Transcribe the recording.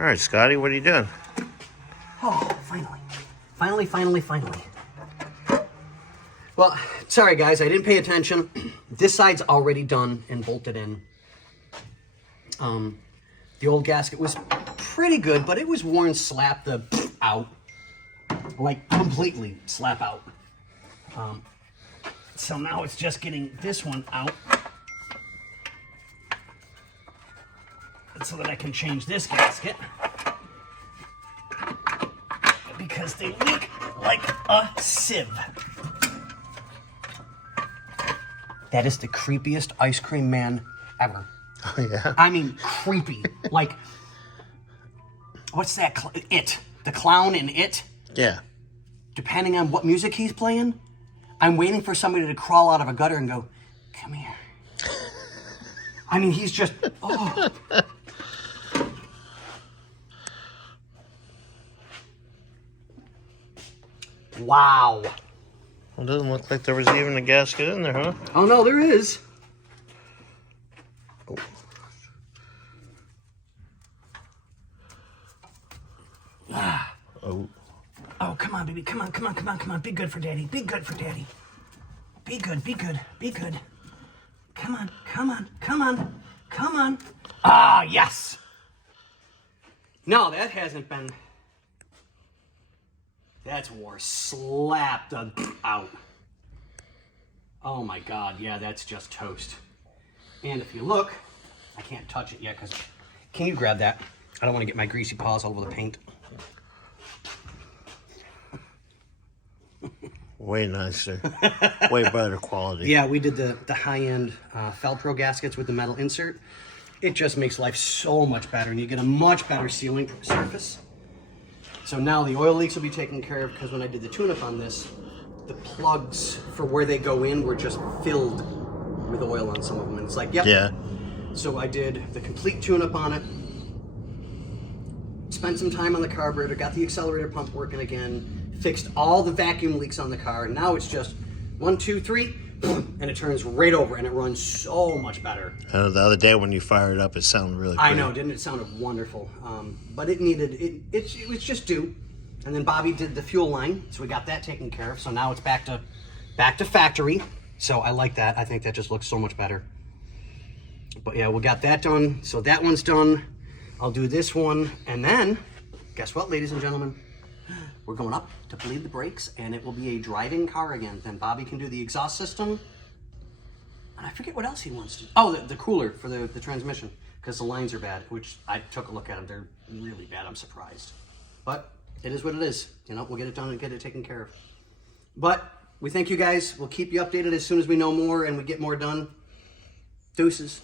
All right, Scotty, what are you doing? Oh, finally. Well, sorry guys, I didn't pay attention. This side's already done and bolted in. The old gasket was pretty good, but it was worn slap the out. Like completely slap out. So now it's just getting this one out so that I can change this gasket. Because they leak like a sieve. That is the creepiest ice cream man ever. Oh, yeah? I mean, creepy. Like, what's that? It. The clown in It. Yeah. Depending on what music he's playing, I'm waiting for somebody to crawl out of a gutter and go, come here. I mean, he's just, oh. Wow. Well, it doesn't look like there was even a gasket in there, huh? Oh, no, there is. Oh. Ah. Oh. Oh, come on, baby. Come on. Be good for daddy. Be good. Come on. Ah, yes. No, that hasn't been. That's war slapped out. Oh my God, yeah, that's just toast. And if you look, I can't touch it yet because, can you grab that? I don't want to get my greasy paws all over the paint. Way nicer. Way better quality. Yeah, we did the high-end Fel-Pro gaskets with the metal insert. It just makes life so much better, and you get a much better sealing surface. So now the oil leaks will be taken care of, because when I did the tune-up on this, the plugs for where they go in were just filled with oil on some of them. And it's like, yep. Yeah. So I did the complete tune-up on it, spent some time on the carburetor, got the accelerator pump working again, fixed all the vacuum leaks on the car. Now it's just 1, 2, 3, and it turns right over, and it runs so much better. The other day when you fired it up, it sounded really good. I know, didn't it? Sounded wonderful. But it needed, it was just due. And then Bobby did the fuel line, so we got that taken care of. So now it's back to factory. So I like that. I think that just looks so much better. But yeah, we got that done. So that one's done. I'll do this one. And then, guess what, ladies and gentlemen? We're going up to bleed the brakes, and it will be a driving car again. Then Bobby can do the exhaust system. And I forget what else he wants to do. Oh, the cooler for the transmission, because the lines are bad, which I took a look at them. They're really bad. I'm surprised. But it is what it is. You know, we'll get it done and get it taken care of. But we thank you guys. We'll keep you updated as soon as we know more and we get more done. Deuces.